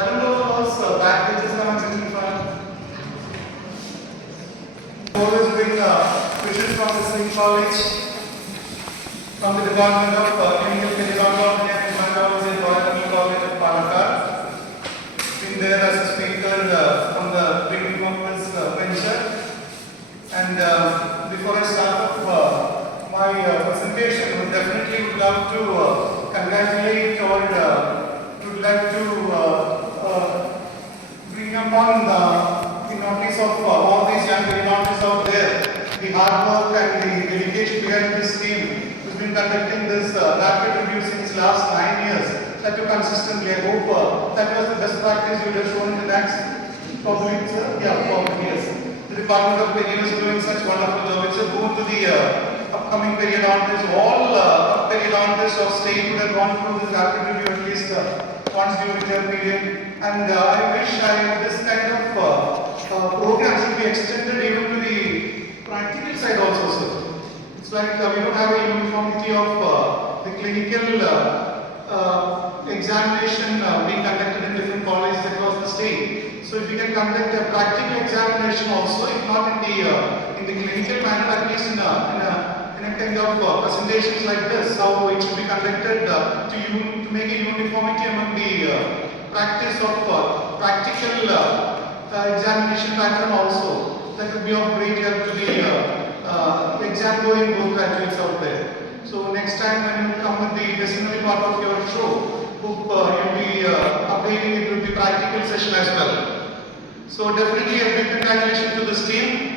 Why don't those back pages come and sit in front? Always bring wishes from the same college, from the Department of Clinical Periodontics and Implantology and Royal College of Palakkad. Been there as a speaker from the beginning of this venture. And before I start off my presentation, I would definitely love to congratulate or would like to bring upon the notice of all these young periodontists out there, the hard work and the dedication behind this team who's been conducting this rapid review since last 9 years. That you consistently, I hope that was the best practice you would have shown in the next probably, yes. The Department of Periodontics is doing such wonderful job. It's a boon to the upcoming periodontists. All periodontists of state would have gone through this rapid review at least once during their period. And I wish this kind of program should be extended even to the practical side also, sir. It's like we don't have a uniformity of the clinical examination being conducted in different colleges across the state. So if we can conduct a practical examination also, if not in the clinical manner, at least in a kind of presentations like this, how it should be conducted to make a uniformity among the practice of practical examination pattern also. That would be of great help to the exam going postgraduates out there. So next time when you come with the testimony part of your show, hope you'll be updating it with the practical session as well. So definitely a big congratulations to this team.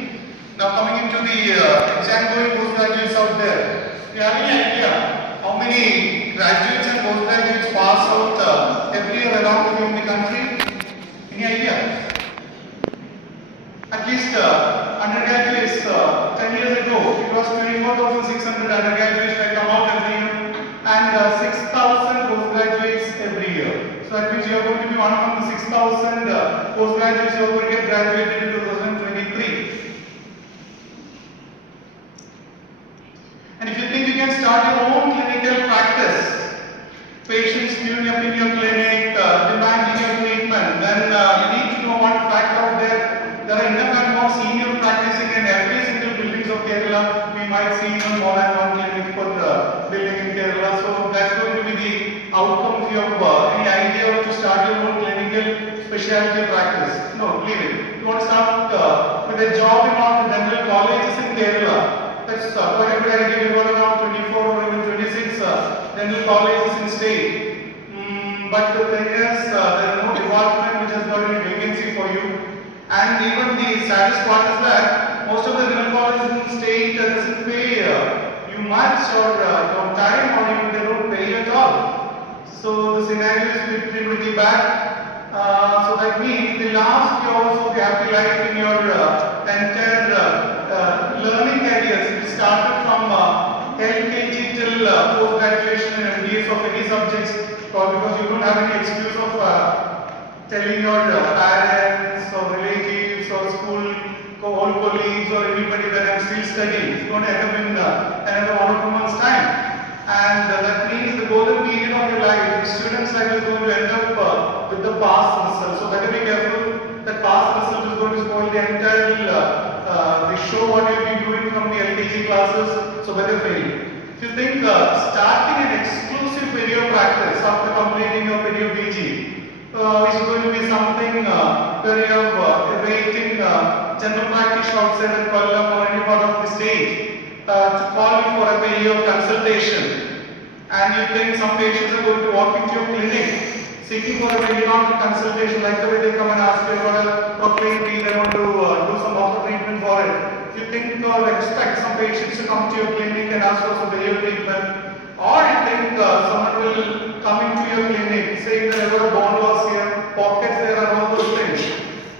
Now coming into the exam going postgraduates out there, do you have any idea how many graduates and postgraduates pass out every year around in the country? Any idea? At least undergraduates 10 years ago, it was 24,600 undergraduates that come out every year and 6,000 postgraduates every year. So that means you are going to be one among the 6,000 postgraduates who are going to get graduated in 2023. And if you think you can start your own clinical practice, patients queuing up in your clinic, demanding your treatment, then you need to know one fact out there. There are enough and more senior practicing in every single buildings of Kerala. We might see even more than one clinic per building in Kerala. So that's going to be the outcome if you have any idea to start your own clinical specialty practice. No, leave it. You want to start with a job in one of the dental colleges in Kerala. That's quite a good idea. We got around 24 or even 26 dental colleges in state. But the thing is, there is no department which has got any vacancy for you. And even the saddest part is that most of the dental colleges in state doesn't pay you much or on time, or even they don't pay you at all. So the scenario is pretty bad. So that means the last years of your happy life in your entire learning careers, it started from LKG till post-graduation and MBAs of any subjects, because you don't have any excuse of telling your parents or relatives or school old colleagues or anybody that I'm still studying. It's going to end up in another 1 or 2 months' time. And that means the golden period of your life, the student's life is going to end up with the pass result. So better be careful. That pass result is going to spoil the entire the show what you'll be doing from the LKG classes. So better fail. If you think starting an exclusive perio practice after completing your perio BG is going to be something where you have awaiting general practice outside of Kollam or any part of the state to call you for a perio consultation, and you think some patients are going to walk into your clinic seeking for a periodontic consultation, like the way they come and ask you for a proclaim fee, they want to do some offer treatment for it. If you think or expect some patients to come to your clinic and ask for some perio treatment, or you think someone will come into your clinic saying that I've got a bone loss here, pockets there and all those things,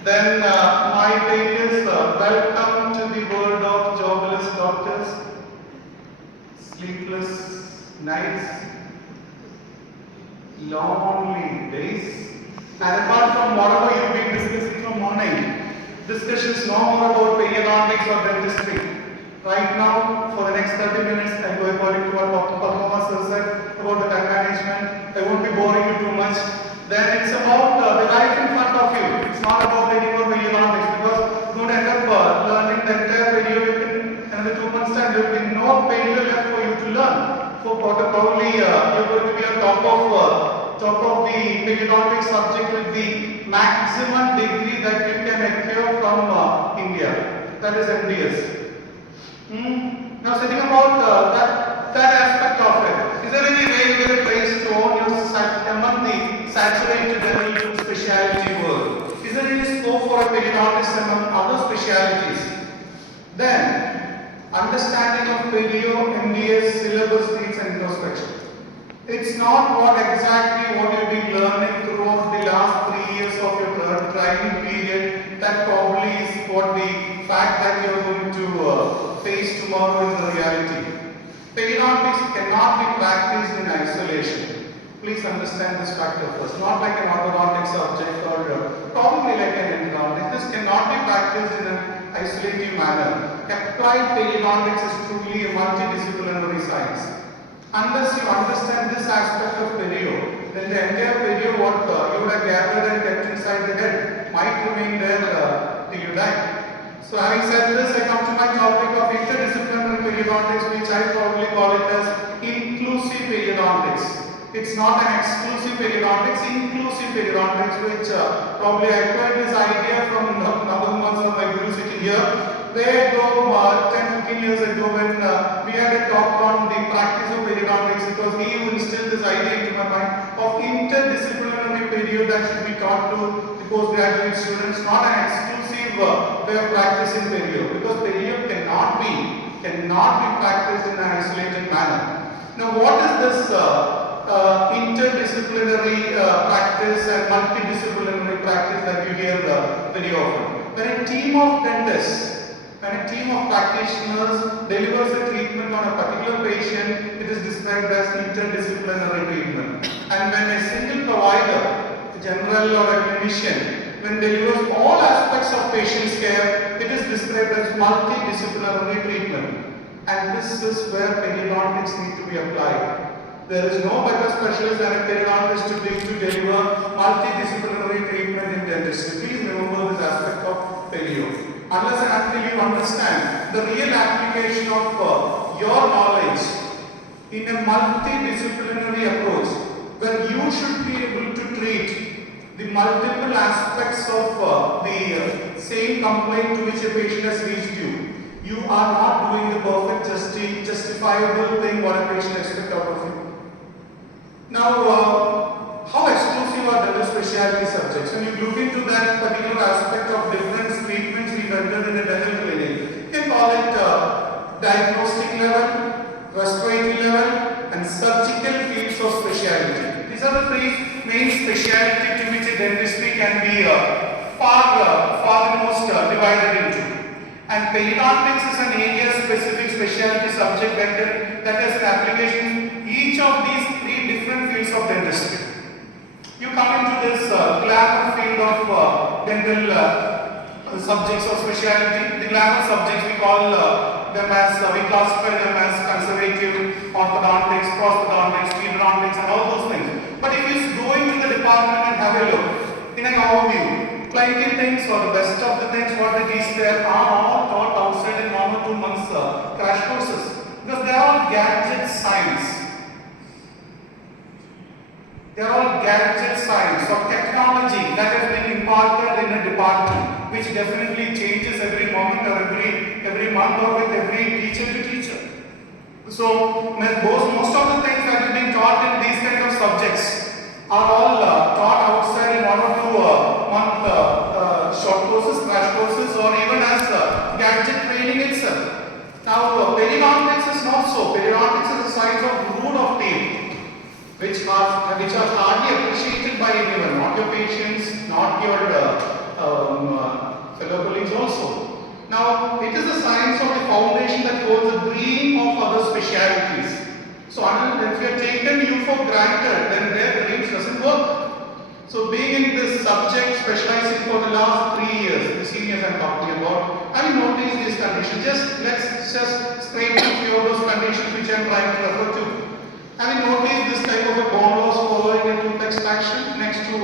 then my take is welcome to the world of jobless doctors, sleepless nights, lonely days. And apart from whatever you've been discussing from morning, discussions no more about periodontics or dentistry. Right now, for the next 30 minutes, I'm going according to what Dr. Kollam sir said about the time management. I won't be boring you too much. then it's about the life in front of you. It's not about the anymore periodontics, because you would end up learning the entire perio in another 2 months time. There will be no perio left for you to learn. So probably you're going to be on top of the periodontics subject with the maximum degree that you can acquire from India. That is MDS. Now setting about that aspect of it, is there any way place to own your among the saturated dental specialty world? Is there any scope for a periodontist among other specialties? Then, understanding of perio, MDS, syllabus needs and introspection. It's not exactly what you've been learning throughout the last 3 years of your training period. That probably is what the fact that you're going to face tomorrow in the reality. Periodontics cannot be practiced in isolation. Please understand this factor first. Not like an orthodontic subject or probably like an endodontic. This cannot be practiced in an isolative manner. Applied periodontics is truly a multidisciplinary science. Unless you understand this aspect of perio, then the entire perio what you would have gathered and kept inside the head might remain there till you die. So having said this, I come to my topic of interdisciplinary periodontics, which I probably call it as inclusive periodontics. It's not an exclusive periodontics, inclusive periodontics, which probably I acquired this idea from another months of my guru sitting here. Way ago, 10-15 years ago, when we had a talk on the practice of periodontics, because he instilled this idea into my mind of interdisciplinary perio that should be taught to the postgraduate students, not an exclusive way of practicing perio, because perio cannot be practiced in an isolated manner. Now, what is this interdisciplinary practice and multidisciplinary practice that you hear very often? When a team of dentists, when a team of practitioners delivers a treatment on a particular patient, it is described as interdisciplinary treatment. And when a single provider, a general or a clinician, when delivers all aspects of patient's care, it is described as multidisciplinary treatment. And this is where periodontics need to be applied. There is no better specialist than a periodontist to deliver multidisciplinary treatment in dentistry. Please remember this aspect of perio. Unless and until you understand the real application of your knowledge in a multidisciplinary approach, when you should be able to treat the multiple aspects of the same complaint to which a patient has reached you, you are not doing the perfect justifiable thing what a patient expects out of you. Now, how exclusive are dental specialty subjects? When you look into that particular aspect of different treatments we render in a dental clinic, you can call it diagnostic level, respiratory level, and surgical fields of specialty. These are the three main specialties to which a dentistry can be far the most divided into. And periodontics is an area-specific specialty subject that has an application in each of these three different fields of dentistry. You come into this glamour field of dental subjects of specialty. The glamour subjects we call them as, we classify them as conservative, orthodontics, prosthodontics, pedodontics and all those things. But if you go into the department and have a look, in an overview, plenty things or the best of the things what they teach there are all taught outside in 1 or 2 months crash courses, because they are all gadget science. They are all gadget science or technology that has been imparted in a department, which definitely changes every moment or every month or with every teacher to teacher. So most of the things that have been taught in these kind of subjects are all taught outside in 1 or 2 month short courses, crash courses, or even as gadget training itself. Now, periodontics is not so. Periodontics is a science of root of teeth, which are hardly appreciated by anyone, not your patients, not your fellow colleagues also. Now, it is a science of the foundation that holds the dream of other specialities. So, if you have taken you for granted, then their dreams doesn't work. So, being in this subject, specializing for the last 3 years, the seniors I'm talking about, having noticed these conditions, let's just scrape a few of those conditions which I'm trying to refer to. Having noticed this type of a bone loss following a tooth extraction next to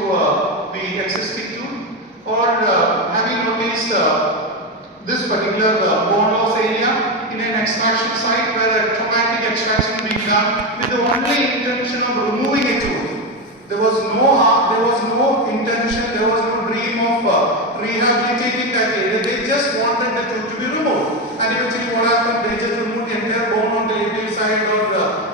noticed this particular bone loss area in an extraction site where a traumatic extraction being done with the only intention of removing a tooth. There was no harm, there was no intention, there was no dream of rehabilitating that area. They just wanted the tooth to be removed. And eventually what happened? They just removed the entire bone on the labial side or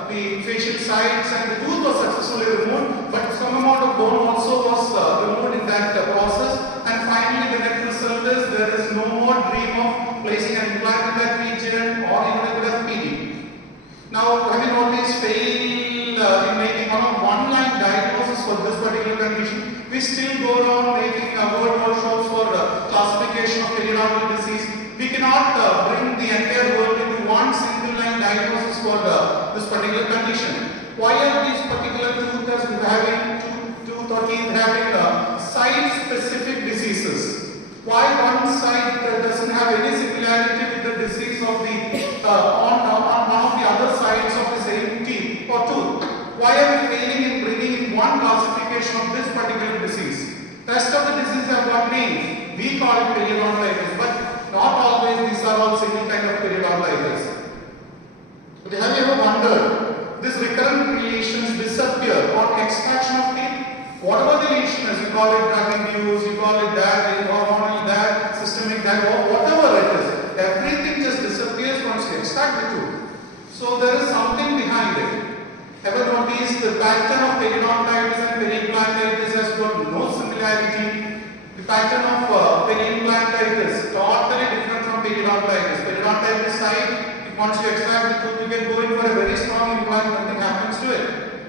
the facial sides, and the tooth was successfully removed. But some amount of bone also was removed in that process. And finally the net result is there is no more dream of placing an implant in that region or even a bit of PD. Now, have you noticed failed in making one-line diagnosis for this particular condition? We still go around making word workshops for classification of periodontal disease. We cannot bring the entire world into one single line diagnosis for this particular condition. Why are these particular tooth having site-specific diseases? Why one side doesn't have any similarity with the disease of the on one of the other sides of the same teeth or tooth? Why are we failing in bringing in one classification of this particular disease? Rest of the diseases have got names. We call it periodontitis, but not always these are all single kind of periodontitis. But have you ever wondered, these recurrent lesions disappear on extraction of teeth? Whatever the lesion is, you call it drug-induced, you call it that, hormonal that, systemic that, or whatever it is, everything just disappears once you extract the tooth. So there is something behind it. Ever noticed the pattern of periodontitis and periimplantitis has got no similarity? The pattern of periimplantitis totally different from periodontitis. Periodontitis side, once you extract the tooth, you can go in for a very strong implant, nothing happens to it.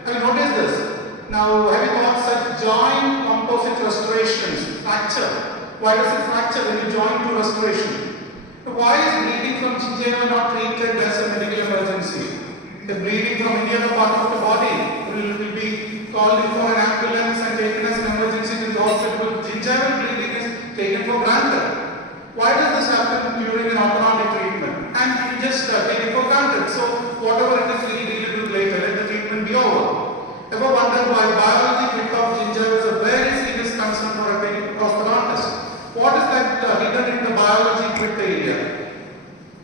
Have you noticed this? Now, have you got such joint composite restorations, fracture? Why does it fracture when you join to restoration? Why is bleeding from gingiva not treated as a medical emergency? The bleeding from any other part of the body will be called in for an ambulance and taken as an emergency to the hospital. Gingival bleeding is taken for granted. Why does this happen during an orthodontic treatment? And you just take it for granted. So, whatever it is, we deal with later, let the treatment be over. Ever wondered why biology grip of gingiva is a very serious concern for a prosthodontist? What is that hidden in the biology grip area?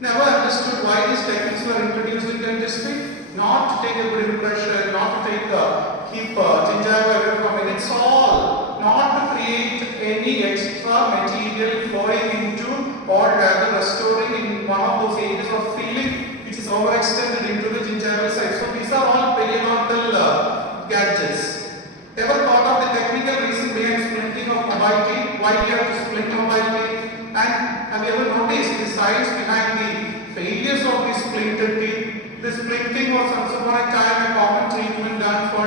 Never understood why these techniques were introduced in dentistry. Not to take a good impression, not to keep gingiva away from it. It's all not to create any extra material flowing into or rather restoring in one of those areas of filling which is overextended into the gingival side. So these are all periodontal gadgets. Ever thought of the technical reason behind splinting of mobile teeth? Why we have to splint mobile teeth? And have you ever noticed the science behind the failures of these splinted teeth? The splinting was once upon a time a common treatment done for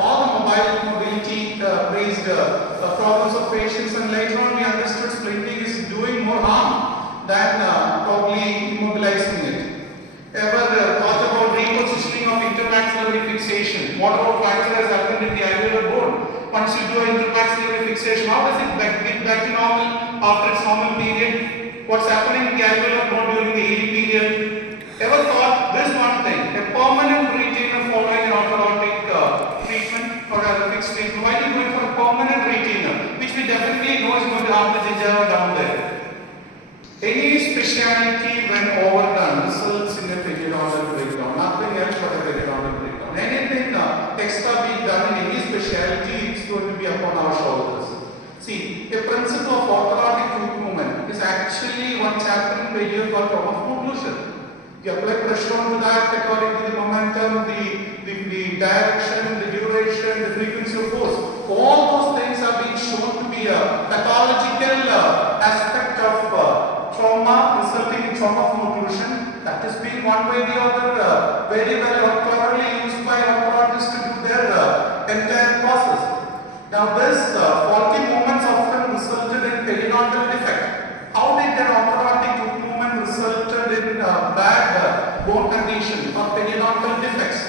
all the mobility raised problems of patients, and later on we understood splinting is doing more harm than probably immobilizing it. Ever thought about repositioning of intermaxillary fixation? What about fracture has happened in the alveolar bone? Once you do intermaxillary fixation, how does it get back to normal after its normal period? What's happening in the alveolar bone during the healing period? Ever thought this one thing, a permanent retainer following an orthodontic treatment or a fixed treatment? Why are you going for a permanent retainer, which we definitely know is going to harm the gingiva down there? Any speciality when overdone results in a periodontal breakdown, nothing else but a periodontal breakdown. Anything extra being done in any speciality is going to be upon our shoulders. See, a principle of orthodontic tooth movement is actually one chapter in the year called trauma of occlusion. You apply pressure onto that according to the momentum, the direction, the duration, the frequency of force. All those things are being shown to be a pathological aspect of trauma resulting in trauma from occlusion. That is being one way or the other very well or cleverly used by orthodontists to do their entire process. Now this faulty movements often resulted in periodontal defect. How did an orthodontic tooth movement resulted in bad bone condition or periodontal defects?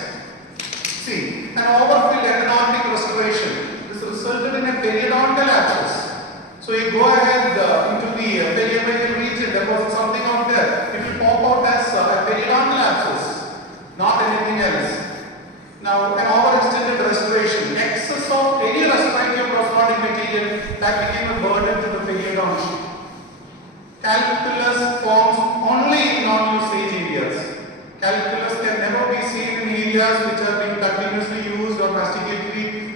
See, an overfilled endodontic restoration. This resulted in a periodontal abscess. So you go ahead into the periapical region, there was something out there. It will pop out as a periodontal abscess, not anything else. Now, an overextended restoration, excess of any restorative prosthetic material that became a burden to the periodontia.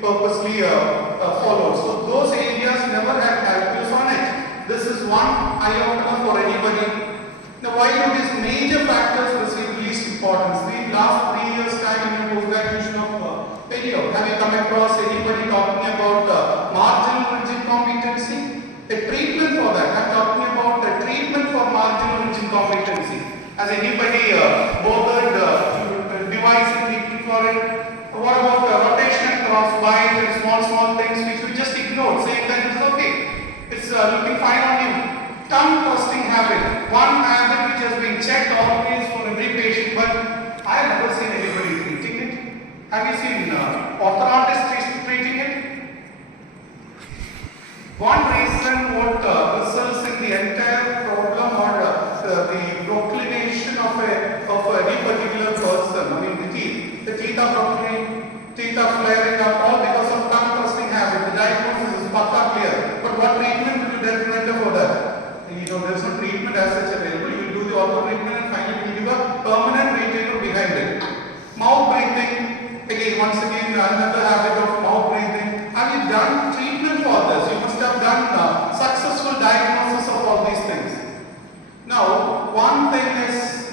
purposely followed. So those areas never had calculus on it. This is one eye-opener for anybody. Now, why do these major factors receive least importance? The last 3 years time in your post-graduation of perio, have you come across anybody talking about marginal rigid competency? A treatment for that. I'm talking about a treatment for marginal rigid competency. Has anybody bothered to devise a treatment for it? What about rotation and cross bind and small things which we just ignored, saying that it's okay, it's looking fine on you. Tongue thrusting habit, one habit which has been checked always for every patient, but I have never seen anybody treating it. Have you seen orthodontists treating it? One reason what results in the entire problem or the proclination of any particular person, I mean the teeth are proclaining, teeth are flaring up, all because of tongue thrusting habit. The diagnosis is paka clear, but what treatment will you render for that? There is no treatment as such available. You will do the ortho treatment and finally you give a permanent retainer behind it. Mouth breathing, again, once again, another habit of mouth breathing. Have you done treatment for this? You must have done successful diagnosis of all these things. Now, one thing is,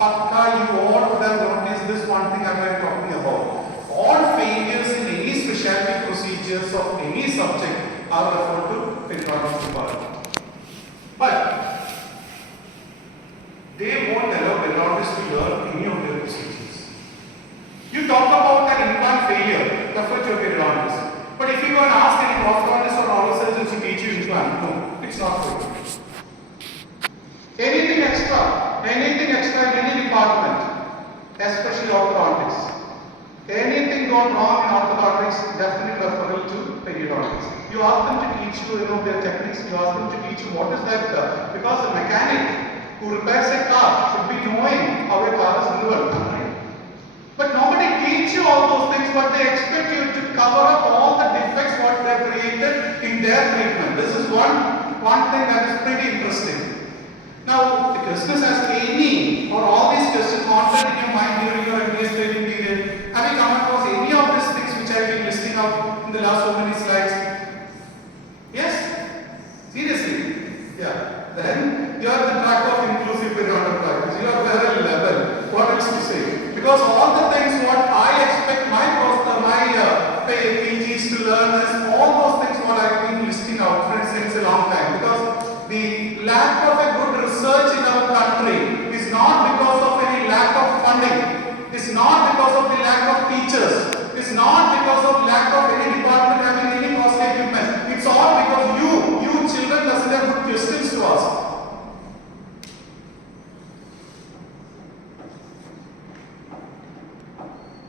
Pakka, you all would have noticed this one thing I am talking about. All failures in any specialty procedures of any subject are referred to periodic department. But they won't allow periodontists to learn any of their procedures. You talk about an implant failure, refer to a periodontists. But if you go and ask any orthodontist or oral surgeons to teach you implant, no, it's not true. Anything extra in any department, especially orthodontics. Anything gone wrong in orthodontics, definitely referral to periodontics. You ask them to teach you, their techniques. You ask them to teach you what is that, because the mechanic who repairs a car should be knowing how a car is driven, right? But nobody teach you all those things, but they expect you to cover up all the defects what they have created in their treatment. This is one thing that is pretty interesting. Now, the questions as any or all these questions haunted in your mind during your MBA training period. Have you come across any of these things which I have been listing out in the last so many slides? Yes? Seriously? Yeah. Then you are the track of inclusive periodontal practice. You are very level. What else to say? Because all the things what I expect my PGs to learn is all those things what I have been listing out since a long time. Because the lack of a good research in our country is not because of any lack of funding. It's not because of the lack of teachers. It's not because of lack of any department having any costly equipment. It's all because you children doesn't have good questions to ask.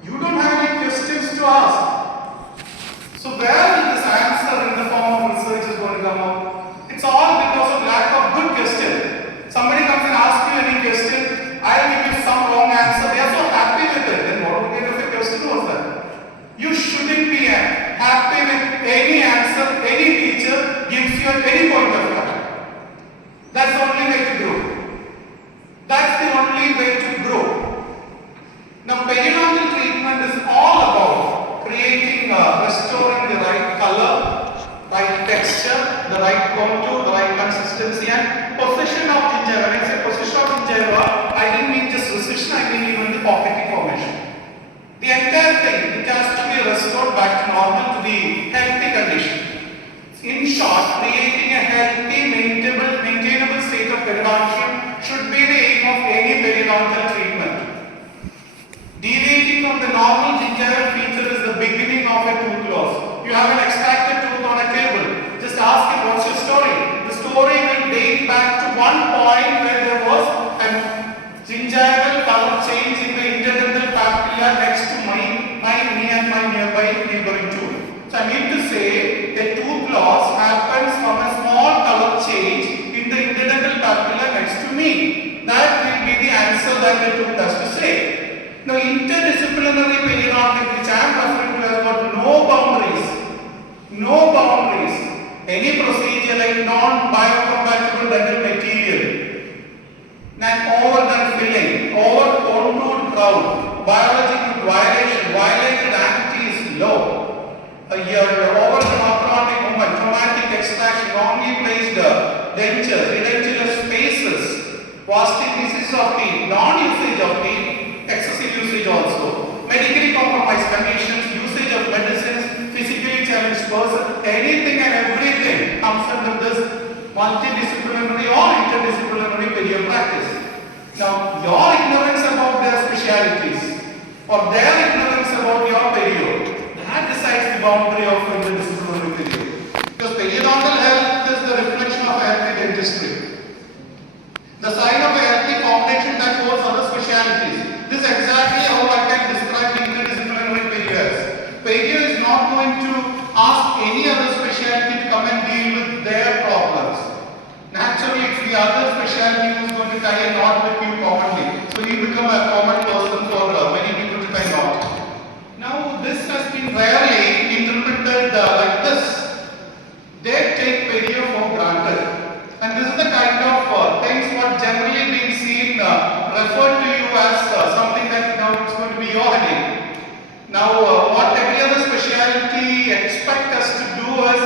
You don't have any questions to ask. So where will this answer in the form of research is going to come out? It's all because of lack of good question. Somebody comes and asks you any question, I'll give you some wrong answer. They are so happy with it. Then what kind of a question was that? You shouldn't be happy with any answer any teacher gives you at any point of time. That's the only way to grow. That's the only way to grow. Now, periodontal treatment is all about creating, restoring the right color, right texture, the right contour, the right consistency, and position of gingiva. When I say position of gingiva, I didn't mean just recession, I mean even the pocketing formation. The entire thing, it has to be restored back to normal, to the healthy condition. In short, creating a healthy, maintainable state of periodontium should be the aim of any periodontal treatment. Deviating from the normal gingival feature is the beginning of a tooth loss. You have an extracted tooth on a table. Just ask him, what's your story? The story will date back to one point where there was a gingival color change in the interdental papilla next to my knee and my nearby neighboring tooth. So I mean to say, a tooth loss happens from a small color change in the interdental papilla next to me. That will be the answer that the tooth has to say. Now, interdisciplinary periodontics, which I am referring to, has got no boundaries. No boundaries. Any procedure like non-biocompatible dental material, and overdone filling, over contoured crown, biological violation, violated anti is low. your oral and orthodontic movement, traumatic extraction, wrongly placed dentures, edentulous spaces, vastic disease of teeth, non-usage of teeth, excessive usage also, medically compromised conditions, usage of medicines, physically challenged person, anything and everything comes under this multidisciplinary or interdisciplinary perio practice. Now, your ignorance about their specialities or their ignorance about your perio, that decides the boundary of interdisciplinary perio. Because periodontal health is the reflection of healthy dentistry. The sign of a healthy foundation that holds other specialities. This is exactly how I can describe the interdisciplinary perio as. Perio is not going to ask any other specialty to come and deal with their problems. Naturally, it's the other specialty who is going to tie a knot with you commonly. So you become a common person for many people to tie a knot. Now, this has been rarely interpreted like this. They take perio for granted. And this is the kind of things what generally being seen referred to you as something that now it's going to be your headache. Now, what every other specialty expect us to do is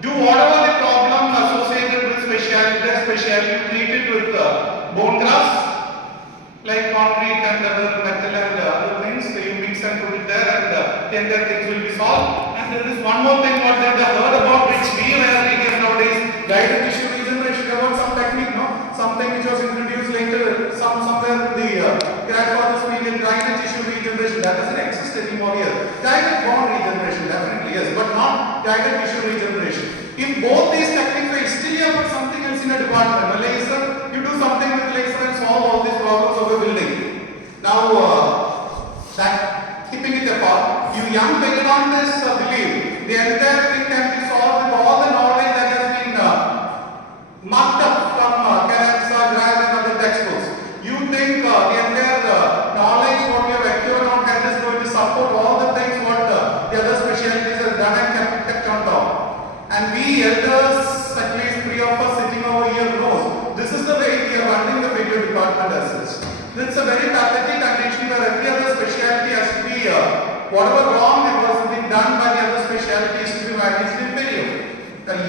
do whatever the problem associated with their specialty, treat it with bone grafts like concrete and other metal and other things. So you mix and put it there, and then the things will be solved. And there is one more thing what they have heard about, which we rarely hear nowadays: guided tissue regeneration. About some technique, no? Something which was introduced later, somewhere in the grandfather's period, guided tissue regeneration. That doesn't exist anymore here. Guided bone regeneration, definitely yes, but not guided tissue regeneration. If both these techniques fail, still you have got something else in a department. A laser, you do something with laser and solve all these problems of a building. Now, that keeping it apart, you young periodontists believe the entire thing can be solved with all the knowledge that has been marked up from Kerala, Grad and other textbooks. You think the entire knowledge what you have acquired on hand is going to support all the things what the other specialties have done and kept on top. And we elders, at least 3 of us sitting over here knows, this is the way we are running the perio department as such. It's a very pathetic condition where every other specialty has to be, whatever wrong that was being done by the other specialties to be managed in perio.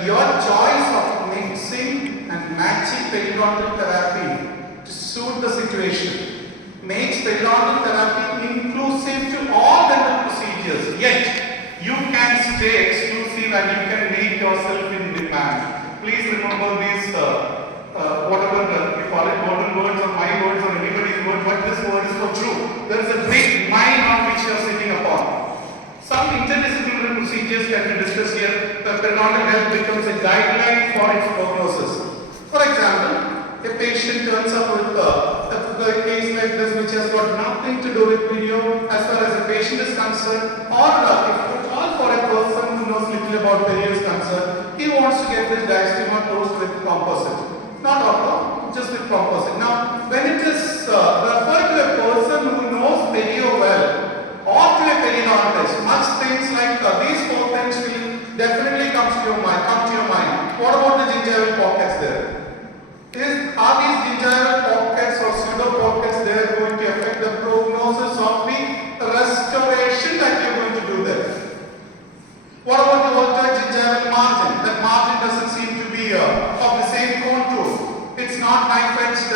Your choice of mixing and matching periodontal therapy to suit the situation makes periodontal therapy inclusive to all dental procedures. Yet, you can stay exclusive and you can make yourself in demand. Please remember these, whatever you call it, golden words or my words or anybody's words, but this word is so true. There is a great mine on which you are sitting upon. Some interdisciplinary procedures can be discussed here. The periodontal health becomes a guideline for its prognosis. For example, a patient turns up with a case like this which has got nothing to do with perio as far as the patient is concerned, or if at all for a person who knows little about perio is concerned, he wants to get this diastema closed with composite. Not ortho, just with composite. Now, when it is referred to a person who knows perio well, or to a periodontist, much things like these 4 things will definitely come to your mind. What about the gingival pockets there? Are these gingival pockets or pseudo pockets there going to affect the prognosis of the restoration that you are going to do there? What about the altered gingival margin? That margin doesn't seem to be of the same contour. It's not knife edged,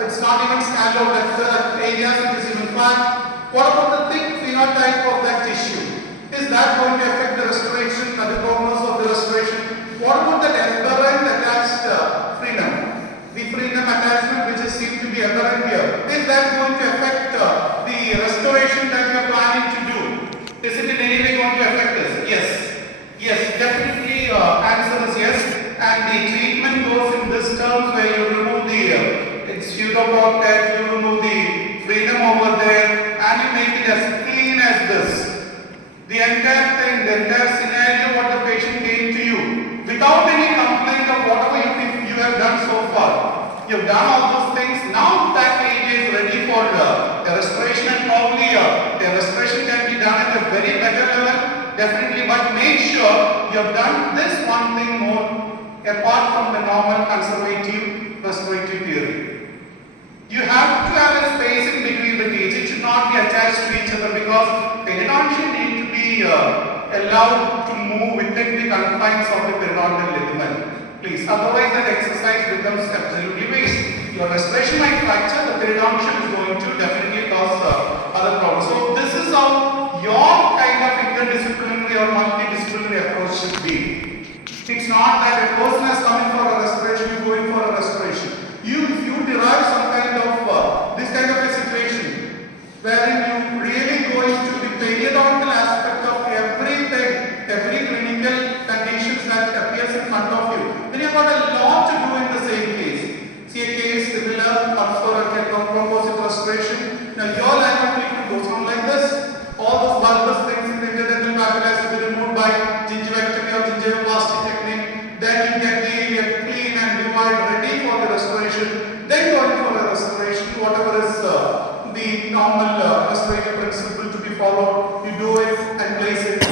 it's not even scalloped at the areas it is even flat. What about the thick phenotype of that tissue? Is that going to affect the restoration and the prognosis of the restoration? What about that aberrant attached frenum? The frenum attachment which is seen to be aberrant here. Is that going to affect the restoration that you are planning to do? Is it in any way going to affect this? Yes. Yes, definitely answer is yes. And the treatment goes in this terms where you remove the pseudo pocket, you remove the frenum over there, and you make it as clean as this. The entire thing, the entire scenario what the patient came to you without any complaint of whatever you think you have done so far. You have done all those things. Now that area is ready for the restoration, and probably the restoration can be done at a very better level, definitely, but make sure you have done this one thing more apart from the normal conservative restorative theory. You have to have a space in between the teeth. It should not be attached to each other because periodontia need to be allowed to move within the confines of the periodontal ligament. Please, otherwise that exercise becomes absolutely waste. Your respiration might fracture, the periodontium is going to definitely cause other problems. So this is how your kind of interdisciplinary or multidisciplinary approach should be. It's not that a person has come in for a restoration, you go in for a restoration. If you derive some kind of this kind of a situation wherein you really go into the periodontal aspect of everything, every clinical conditions that appears in front of you, then you've got a lot to do in the same case. See a case similar, comes for a composite restoration. Now your line of treatment goes on like this. All those bulbous things in the interdental cavity has to be removed by gingivectomy or gingivoplasty technique. Then you get the clean and divide ready for the restoration. Then going for a restoration, whatever is the normal restorative principle to be followed, you do it and place it.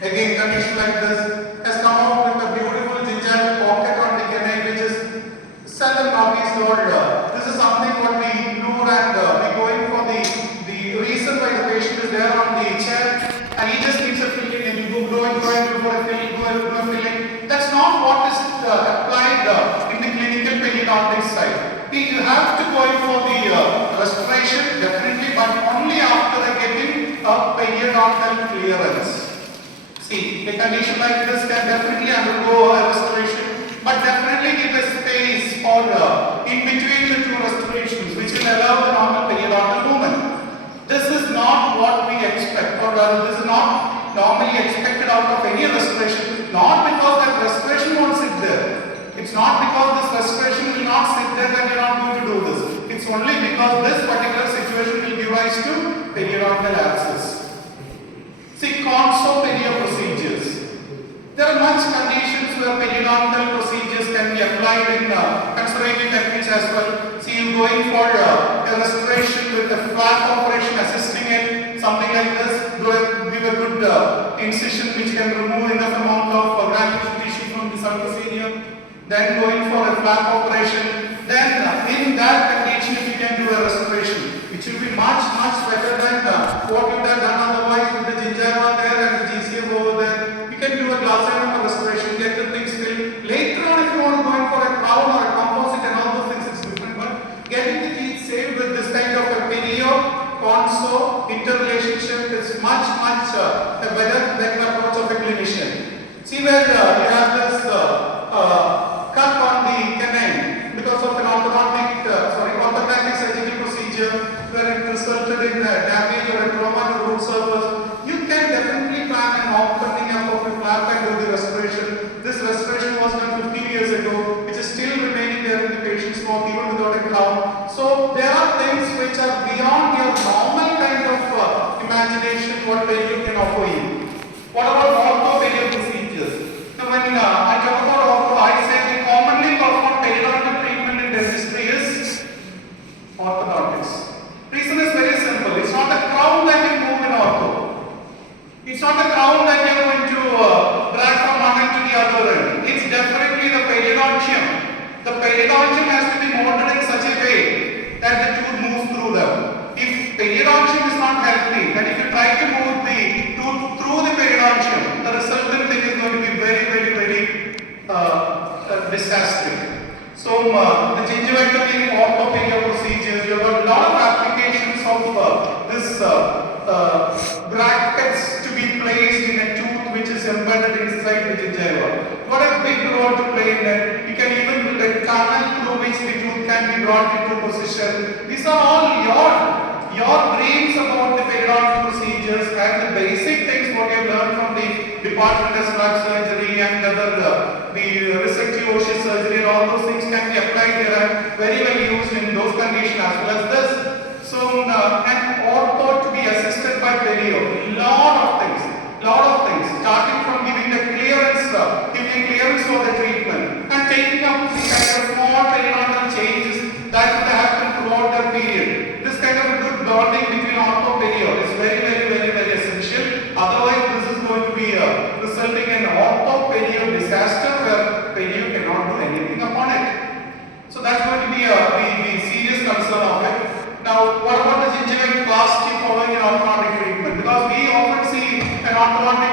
Again, condition like this has come out with a beautiful gingival pocket on the canine, which is seldom noticed, or this is something what we ignore, and we go in for the reason why the patient is there on the chair and he just needs a filling, and you go for a filling, do a filling. That's not what is applied in the clinical periodontics side. You have to go in for the restoration definitely, but only after getting a periodontal clearance. See, a condition like this can definitely undergo a restoration, but definitely give a space for in between the two restorations, which will allow the normal periodontal movement. This is not what we expect, or rather this is not normally expected out of any restoration, not because that restoration won't sit there. It's not because this restoration will not sit there that you're not going to do this. It's only because this particular situation will give rise to periodontal abscess. See, conso-perio procedures. There are much conditions where periodontal procedures can be applied in conservative techniques as well. See, you going for a restoration with a flap operation assisting it, something like this, give a good incision which can remove enough amount of granulation tissue from the surface area. Then going for a flap operation. Then in that condition, if you can do a restoration, which will be much better than what you would have done otherwise with the gingiva there and the GCF over there. You can do a glass eye restoration, get the things filled. Later on, if you want to go in for a crown or a composite and all those things, it's different. But getting the teeth saved with this kind of a perio, conso, interrelationship is much a better approach of a clinician. See where you have this cut on the canine because of an orthodontic surgical procedure where it resulted in damage or a trauma to the root surface. You can definitely plan an opening up of a flap and do the restoration. This restoration was done 15 years ago, which is still remaining there in the patient's mouth even without a crown. So there are things which are beyond your normal kind of imagination what perio can offer you. What about ortho-perio procedures? Now when I talk about ortho, I say the commonly performed periodontal treatment in dentistry is orthodontics. Reason is very simple. It's not the crown that you move in ortho. It's not the crown that you're going to drag from one end to the other end. It's definitely the periodontium. The periodontium has to be molded in such a way that the tooth moves through them. If periodontium is not healthy, then if you try to move the tooth through the periodontium, the resultant thing is going to be very disastrous. So the gingivectomy ortho-perio procedures, you have got a lot of applications of this brackets to be placed in a tooth which is embedded inside the gingiva. What a big role to play in it. You can even build a tunnel through which the tooth can be brought into position. These are all your dreams about the periodontal procedures and the basic things what you have learned from the department as flap surgery and the resective osseous surgery, and all those things can be applied here and very well used in those conditions as well as this. So and ortho to be assisted by perio, lot of things, starting from giving the clearance for the treatment and taking up the kind of small periodontal changes that would happen throughout the period. This kind of a good bonding between ortho and perio is very essential. Otherwise, this is going to be resulting in ortho-perio disaster where perio cannot do anything upon it. So that's going to be the serious concern of it. Now, what about the gingivectomy following an orthodontic treatment? Because we often see an orthodontic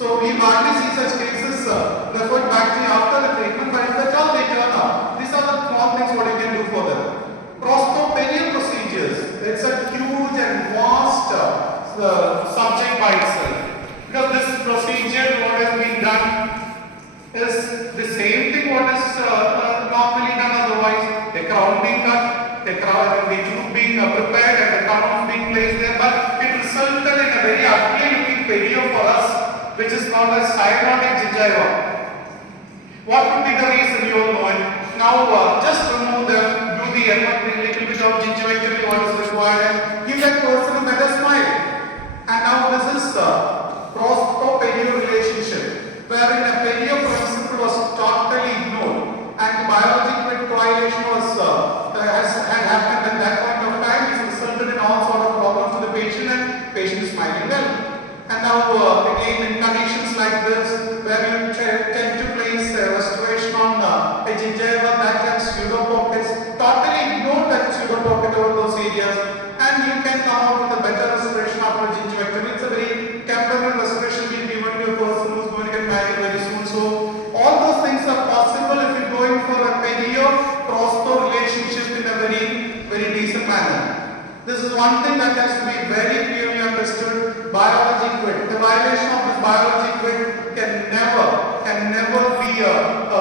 So we hardly see such cases referred back to you after the treatment, but if at all they turn up, these are the small things what you can do for them. Prostoperio procedures, it's a huge and vast subject by itself. Because this procedure, what has been done is the same thing what is normally done otherwise. The crown being cut, the tube being prepared and the crown being placed there, but it resulted in a very ugly looking perio for us, which is called as cyanotic gingiva. What could be the reason? You all know it. Now just remove them, do the little bit of gingivectomy what is required, and give that person a better smile. And now this is prostoperio relationship, wherein a perio principle was totally ignored and biologic coagulation was had happened at that point of time, which resulted in all sort of problems to the patient, and patient is smiling well. And now again in conditions like this, where you tend to place restoration on a gingiva that has pseudo pockets, totally ignore that pseudo pocket over those areas, and you can come out with a better restoration after gingivectomy. It's a very temporary restoration being given to a person who is going to get married very soon. So all those things are possible if you're going for a perio-prosto relationship in a very decent manner. This is one thing that has to be very clearly understood. Biology quit. The violation of this biology quit can never be a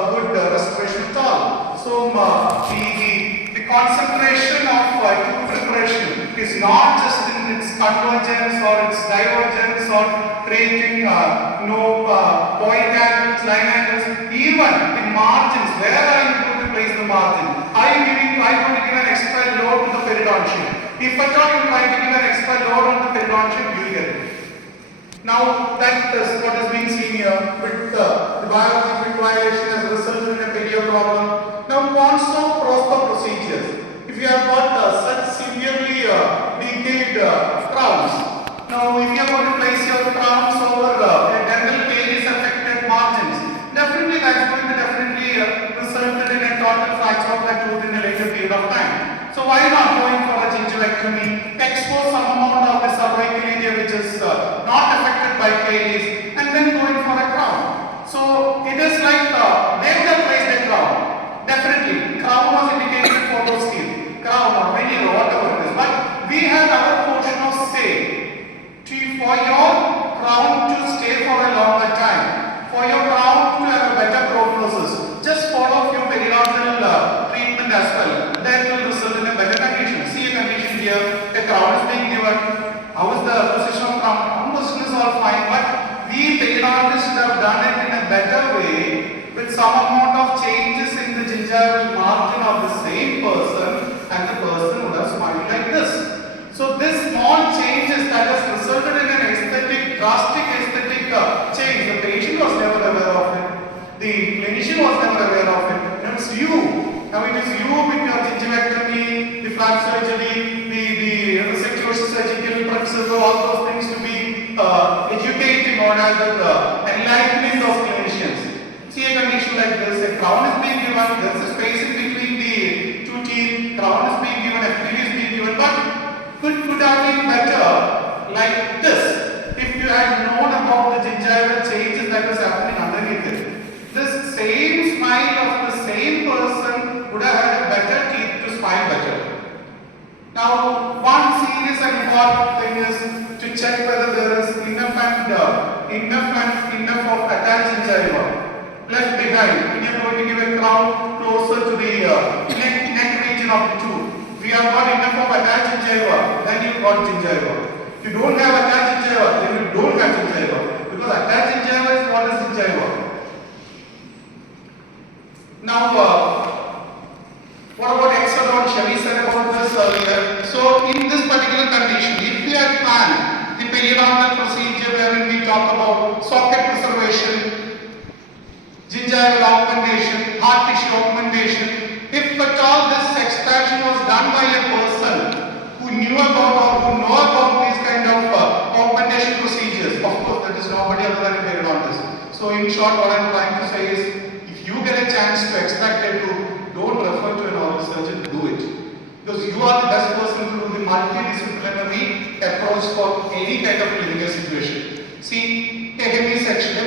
good restoration at all. So the concentration of tube preparation is not just in its convergence or its divergence or creating point angles, line angles, even the margins. Where are you going to place the margin? Are you going to give an extra load to the periodontium? If at all you try to give an extra load on the periodontium, you will get it. Now that is what is being seen here with the biological violation has resulted in a perio problem. Now prosto procedures. If you have got such severely decayed crowns, now if you are going to place your crowns over dental caries affected margins, definitely that's going to result in a total fracture of that tooth in a later period of time. So why not going for a gingivectomy, expose some amount of the cervical area which is not affected by caries, and then going for a crown. So it is like they would have placed a crown. Definitely, crown was indicated for those teeth, crown or veneer or whatever it is. But we have our portion of say for your crown to stay for a longer time, for your crown to have a better prognosis. Just follow few periodontal treatment as well. That will result in a better condition. See a condition here, a crown is being given. How is the position of crown? Position is all fine, but we periodontists should have done it in a better way with some amount of changes in the gingival margin of the same person, and the person would have smiled like this. So this small changes that has resulted in an drastic aesthetic change. The patient was never aware of it. The clinician was never aware of it. Now it's you. Now it is you with your gingivectomy, the flap surgery, the resectiosis surgical principle, all those things to be educating or rather enlightening those clinicians. See a condition like this, a crown is being given, there is a space in between the two teeth, crown is being given, a fill is being given, but could have been better like this if you had known about the gingival changes that was happening underneath it. This same smile of the same person would have had a better teeth to smile better. Now, one serious and important thing is to check whether there is enough of attached gingiva left behind when you are going to give a crown closer to the neck region of the tooth. If you have got enough of attached gingiva, then you got gingiva. If you don't have attached gingiva, then you don't have gingiva. Because attached gingiva is what is gingiva. Now, what about exodontia? We said about this earlier. So, in this particular condition, if we had planned the periodontal procedure wherein we talk about socket preservation, gingival augmentation, hard tissue augmentation, if at all this extraction was done by a person who knew about or who know about these kind of augmentation procedures, of course that is nobody other than a periodontist. So in short, what I am trying to say is, if you get a chance to extract a tooth, don't refer to an oral surgeon, do it. Because you are the best person to do the multidisciplinary approach for any kind of clinical situation. See, a heavy section,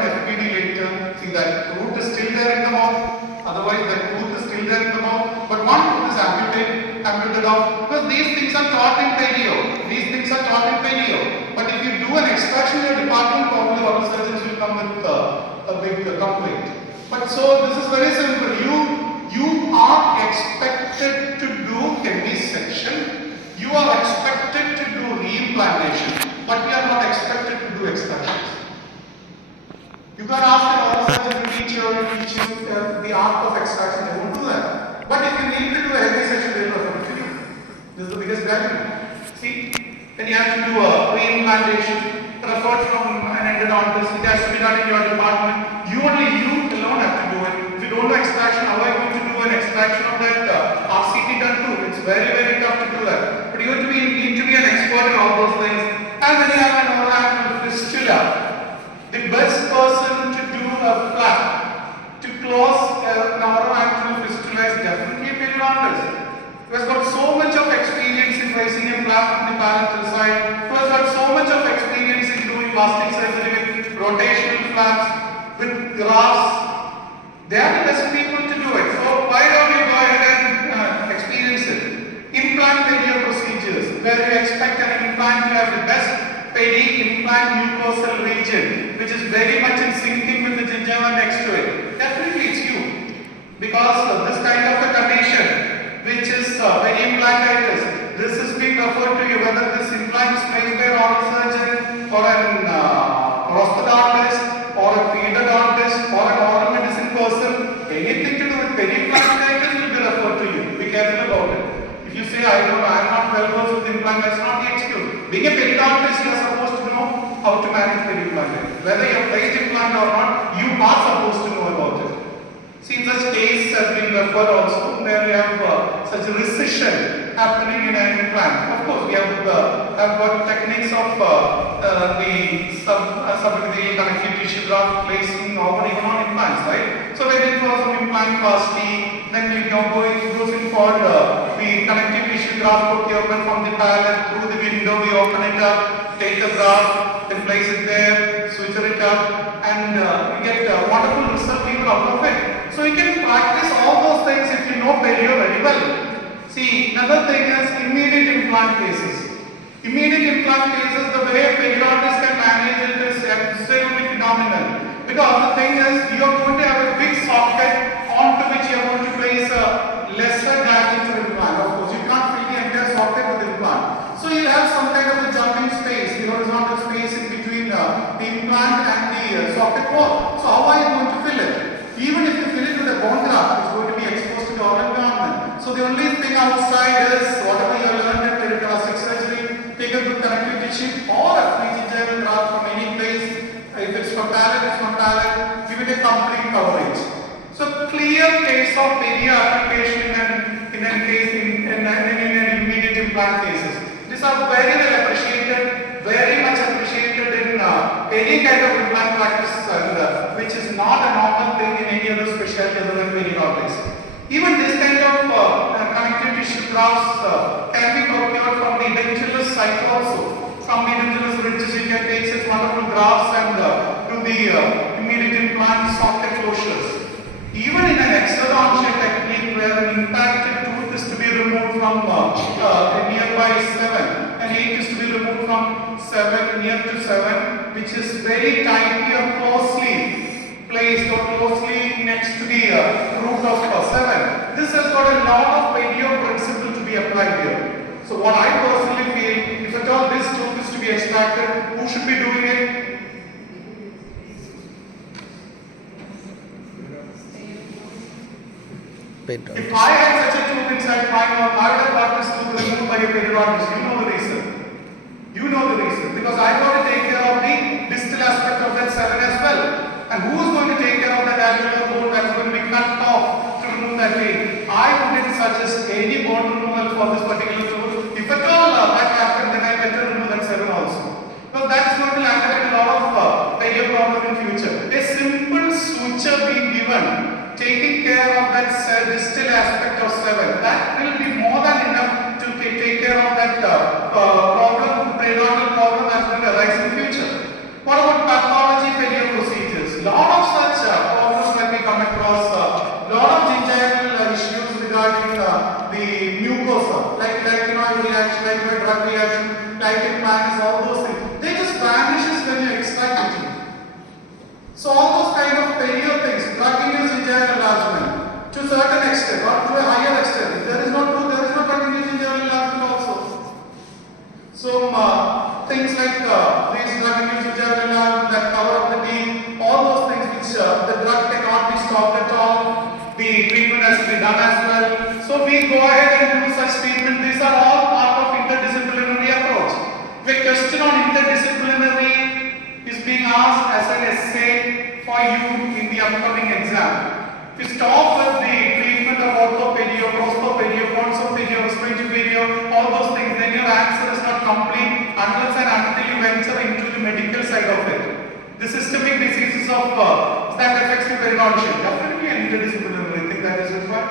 an FPD later. See, that root is still there in the mouth. Otherwise, that tooth is still there in the mouth. But one tooth is amputated off, because these things are taught in perio. These things are taught in perio. But if you do an extraction in your department, probably oral surgeons will come with a big complaint. But so this is very simple. You are expected to do heavy section. You are expected to do reimplantation, but you are not expected to do extractions. You can ask an oral surgeon to teach you the art of extraction. They won't do that. But if you need to do a heavy section, they will refer to you. This is the biggest value. See, then you have to do a reimplantation, referred from an endodontist. It has to be done in your department. You alone have to do it. If you don't do extraction, how are you going to do an extraction of that RCT done too? It's very, very tough to do that. But you need to be an expert in all those things. And when you have an oral ankle fistula, the best person to do a flap to close an oral ankle fistula is definitely a periodontist, who has got so much of experience in placing a flap on the parental side, who has got so much of experience in doing plastic surgery with rotational flaps, with grafts. They are the best people to do it. So why don't you go ahead and experience it? Implant perio procedures, where you expect an implant to have the best peri-implant mucosal region, which is very much in syncing with the gingiva next to it. Definitely it's you. Because this kind of a condition, which is peri-implantitis, this is being referred to you, whether this implant is placed by an oral surgeon or an prosthodontist or a pediodontist or an oral medicine person, anything to do with peri-implantitis will be referred to you. Be careful about it. If you say, I am not well versed with implant, that's not the excuse. Being a periodontist, you are supposed to know how to manage peri-implantitis. Whether you have placed implant or not, you are supposed to know about it. See, such case has been referred also, where we have such recession happening in an implant. Of course, we have got techniques of the subepithelial connective tissue graft placing over even on implants, right? So when it goes from implant plasty, then we goes in for the connective tissue graft procurement from the palate through the window. We open it up, take the graft, then place it there, switch it up, and we get a wonderful result even out of it. So you can practice all those things if you know perio very well. See, another thing is immediate implant cases. Immediate implant cases, the way periodontist can manage it is absolutely phenomenal. Because the thing is, you are going to have a big socket onto which you are going to place a lesser diameter implant. Of course, you can't fill the entire socket with implant. So you have some kind of a jumping space, the horizontal space in between the implant and the socket wall. So how are you going to fill it? Even if you fill it with a bone graft, it's going to be exposed to the oral environment. So the only thing outside is whatever you learned in periplastic surgery, take a good connective tissue or a pre-gingival graft from any place. If it's from palate, it's from palate. Give it a complete coverage. So clear case of perio application in an immediate implant cases. These are very well appreciated, very much appreciated in any kind of implant practice, and which is not a normal thing in any other specialty other than periodontics. Even this kind of connective tissue grafts can be procured from the edentulous site also. From the edentulous ridges, you can take such wonderful grafts and do the immediate implant socket closures. Even in an extrodontia technique where an impacted tooth is to be removed from a nearby 7 and 8 is to be removed from 7, near to 7, which is very tightly or closely placed or closely next to the root of 7. This has got a lot of perio principle to be applied here. So what I personally feel, if at all this tooth is to be extracted, who should be doing it? If I had such a tooth inside my mouth, I would have got this tooth removed by a periodontist. You know the reason. You know the reason. Because I got to take care of the distal aspect of that 7 as well. And who is going to take care of that alveolar bone that's going to be cut off to remove that vein? I wouldn't suggest any bone removal for this particular tooth. If at all that happened, then I better remove that 7 also. Because that's going to land up in a lot of perio problem in future. A simple suture being given, taking care of that distal aspect of 7, that will be more than enough to take care of that periodontal problem that's going to arise in future. What about pathology perio procedures? by drug reaction, lichen planus, all those things. They just vanishes when you extract it. So all those kind of perio things, drug-induced gingival enlargement, to a certain extent or to a higher extent. There is no drug-induced gingival enlargement also. So things like these drug-induced gingival enlargement that cover up the teeth, all those things which the drug cannot be stopped at all, the treatment has to be done as well. So we go ahead and do such treatment. These are all part of interdisciplinary approach. The question on interdisciplinary is being asked as an essay for you in the upcoming exam. If you stop with the treatment of orthopedio, prosthepedio, consopedio, respiratory pedio, all those things, then your answer is not complete unless and until you venture into the medical side of it. The systemic diseases of that affects the periodontium, definitely an interdisciplinary thing that is required.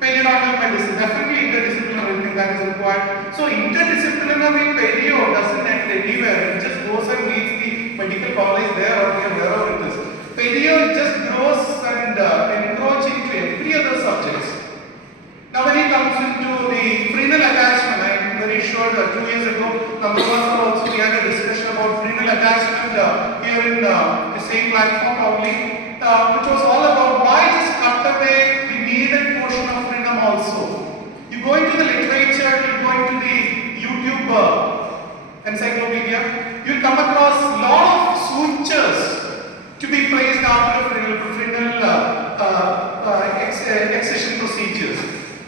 Periodontal medicine, definitely interdisciplinary thing that is required. So interdisciplinary perio doesn't end anywhere. It just goes and meets the medical college there or here, wherever it is. Perio just grows and encroach into every other subjects. Now when it comes into the frenal attachment, I'm very sure that 2 years ago, also we had a discussion about frenal attachment here in the same platform probably, which was all about why just cut away the needed portion of frenum also. You go into the literature, you go into the YouTube encyclopedia, you come across a lot of sutures to be placed after frenal excision procedures.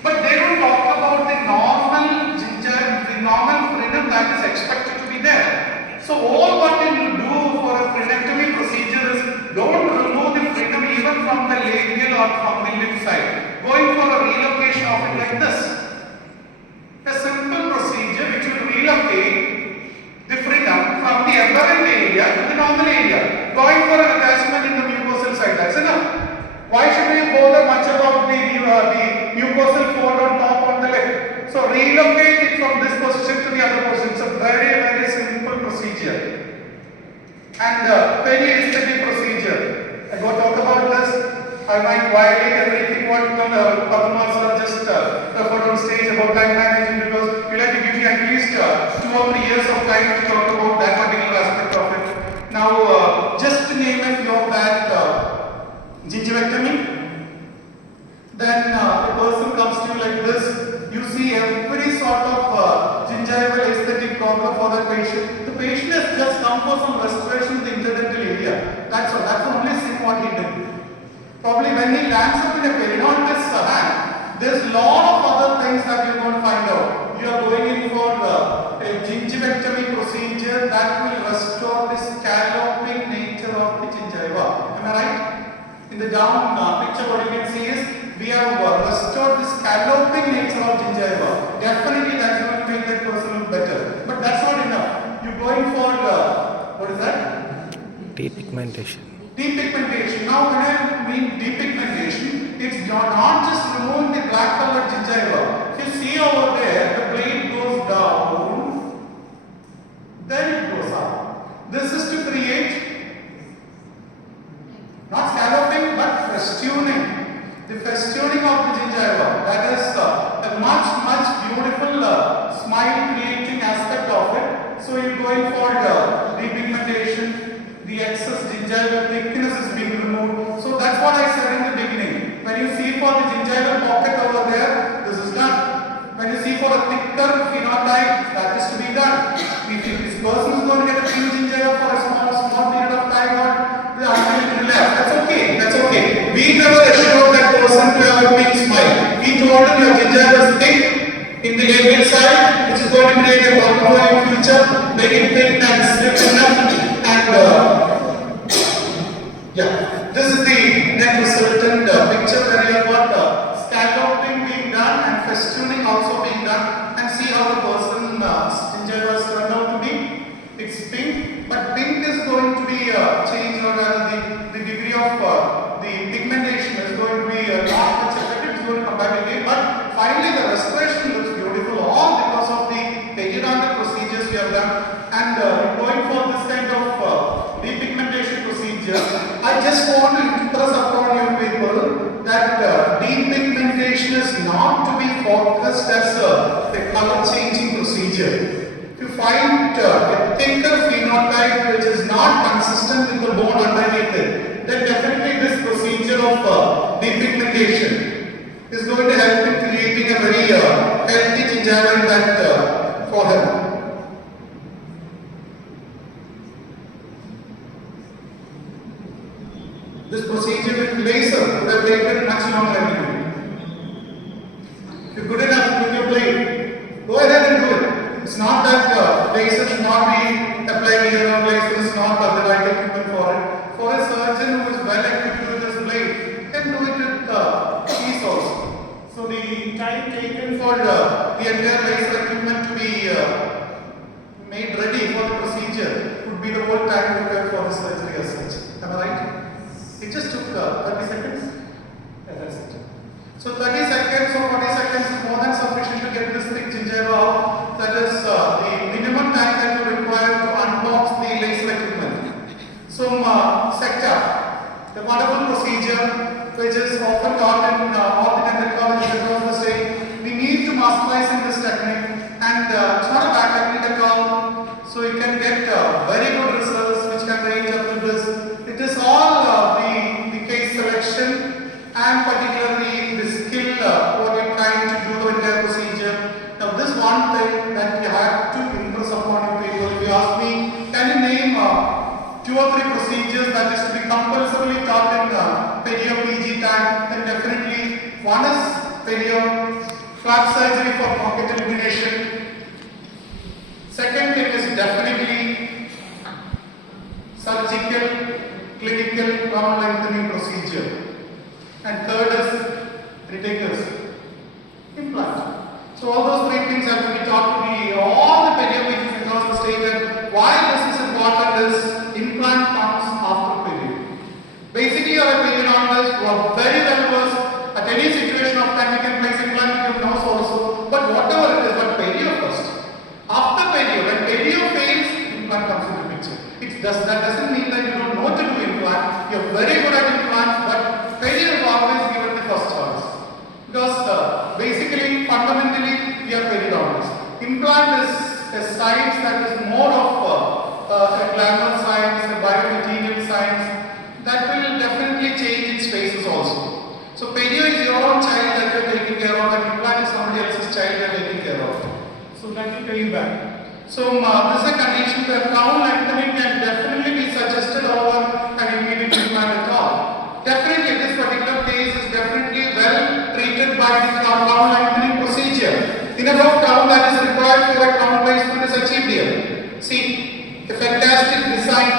But they don't talk about the normal frenum that is expected to be there. So all what you do for a frenectomy procedure is don't remove the frenum even from the labial or from the lip side. Going for a relocation of it like this. A simple procedure which will relocate the frenum from the aberrant area to the normal area. Going for an attachment in the mucosal side, that's enough. Why should we bother much about the mucosal fold on top on the lip? So relocate it from this position to the other position. It's a very, very simple procedure. And peri-aesthetic procedure. I go talk about this. I might violate everything what Padmas are just referred on stage about time management, because we like to give you at least 2 or 3 years of time to talk about that particular aspect of it. Now, just to name a few of that, gingivectomy. Then a person comes to you like this. You see every sort of gingival aesthetic problem for that patient. The patient has just come for some restoration in the interdental area. That's all. That's the only thing what he did. Probably when he lands up in a periodontist hand, there's a lot of other things that you're going to find out. You are going in for a gingivectomy procedure that will restore the scalloping nature of the gingiva. Am I right? In the down picture, what you can see is we have restored the scalloping nature of gingiva. Definitely that's going to make that person look better. But that's not enough. You're going for what is that? Depigmentation. Depigmentation. Now when I mean depigmentation, it's not just removing the black colored gingiva. If you see over there, the blade goes down, then it goes up. This is to create not scalloping but festooning. The festooning of the gingiva. That is a much beautiful smile creating aspect of it. So you're going for depigmentation. The excess gingival thickness is being removed. So that's what I said in the beginning. When you see for the gingival pocket over there, this is done. When you see for a thicker phenotype, that is to be done. If this person is going to get a few gingiva for a small period of time, or that's okay. That's okay. We never assured that person to have a big smile. We told him your gingiva is thick in the labial side, which is going to create a problem for your future. Make it thick and slip enough. And yeah, this is the net resultant picture where you have got scalloping being done and festooning also being done, and see how the person's gingiva has turned out to be. It's pink, but pink is going to be changed, or rather the degree of the pigmentation is going to be not much affected. It's going to come back again, but finally the restoration looks beautiful, all because of the periodontal procedures we have done. And going for this kind of depigmentation procedure, I just want to impress upon you people that depigmentation is not to be focused as a color changing procedure. If you find a thicker phenotype which is not consistent with the bone underneath it, then definitely this procedure of depigmentation is going to help in creating a very healthy gingival that for him. This procedure with laser would have taken much longer anyway. If you're good enough with your blade, go ahead and do it. It's not that laser should not be applied here, or laser is not the right equipment for it. For a surgeon who is well equipped with this blade, can do it with ease also. So the time taken for the entire laser equipment to be made ready for the procedure would be the whole time required for the surgery as such. Am I right? It just took 30 seconds. Yeah, that's it. So 30 seconds or 40 seconds is more than sufficient to get this thick gingiva out. That is the minimum time that you require to unbox the laser equipment. So sector, the wonderful procedure which is often taught in all the dental colleges across the state. We need to mastermize in this technique, and it's not a bad technique at all. So you can get very good results which can range up to this. It is all the case selection and particularly the skill what you're trying to do the entire procedure. Now this one thing that you have to impress upon you people. If you ask me, can you name 2 or 3 procedures that is to be compulsorily taught in perio PG time? Then definitely one is perio flap surgery for pocket elimination. Second thing is definitely surgical clinical crown lengthening procedure. And third is retainers, implant. So all those 3 things have to be taught to the all the pediatricians across the state. And why this is important is implant comes after perio. Basically, our periodontologists who are very well versed at any situation of time, we can place implant in your nose also. But whatever it is, but perio first. After perio, when perio fails, implant comes into picture. That doesn't mean that you don't know to do implant. You're very good at implants, but perio is always given the first choice. Because basically, fundamentally, we are periodontists. Implant is a science that is more of a glamour science, a biomaterial science that will definitely change its phases also. So perio is your own child that you're taking care of, and implant is somebody else's child you're taking care of. So that will pay you back. So this is a condition where crown lengthening can definitely be suggested over an immediate implant at all. Definitely, this particular case is definitely well treated by the crown lengthening procedure. The number of crown that is required for a crown placement is achieved here. See, a fantastic design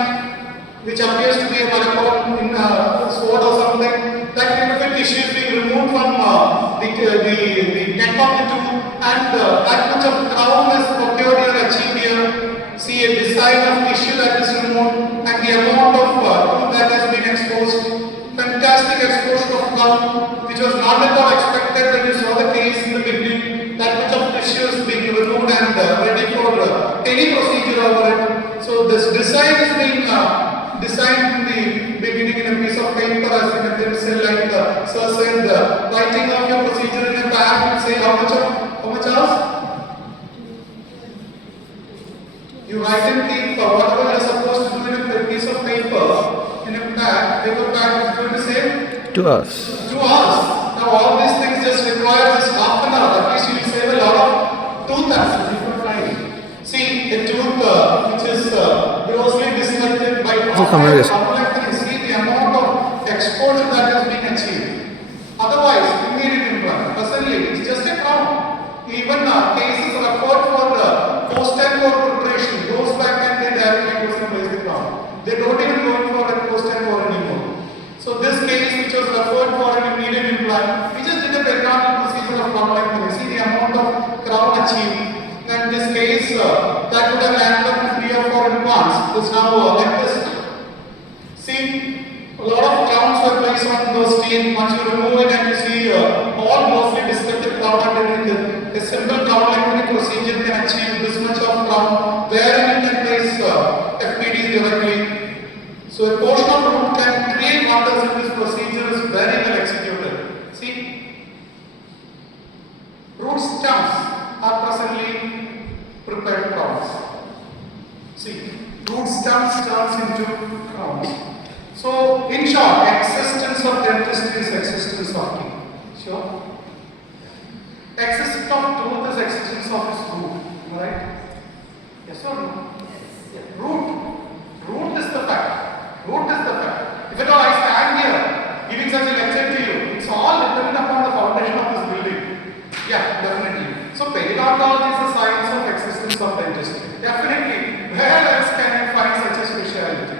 which appears to be a monochrome in a sword or something. That kind of a tissue is being removed from the neck of the tooth, and that much of crown is procured here, achieved here. See a design of tissue that is removed, and the amount of tooth that has been exposed. Fantastic exposure of crown, which was not at all expected when you saw the case in the beginning. That much of tissue is being removed and ready for any procedure over it. So this design is being designed in the beginning in a piece of paper, as you can say, like Sir said, writing of your procedure in a pad and say how much hours? You write and keep whatever you are supposed to do in a piece of paper. In a paper pad is going to say 2 hours. 2 hours. Now all these things just require just half an hour. At least you will save a lot of tooth acid before trying. See, a tooth which is grossly disconnected by see the amount of exposure that has been achieved. Otherwise, immediate implant. Presently, it's just a crown. Even cases referred for post-and-core preparation goes back and they directly goes and place the crown. They don't even go in for a post-and-core anymore. So this case which was referred for an immediate implant, we just did a periodontal procedure of crown lengthening. See the amount of crown achieved. And this case that would have landed up in 3 or 4 implants is now like this. See, a lot of crowns were placed on those teeth. Once you remove it and you see all mostly disconnected crown underneath it. A simple crown lengthening procedure can achieve this much of crown, wherein you can place FPDs directly. So a portion of root can create wonders if this procedure is very well executed. See, root or no? Yeah. Root. Root is the fact. Root is the fact. If at all I stand here giving such a lecture to you, it's all dependent upon the foundation of this building. Yeah, definitely. So periodontology is the science of existence of dentistry. Definitely. Where else can you find such a speciality?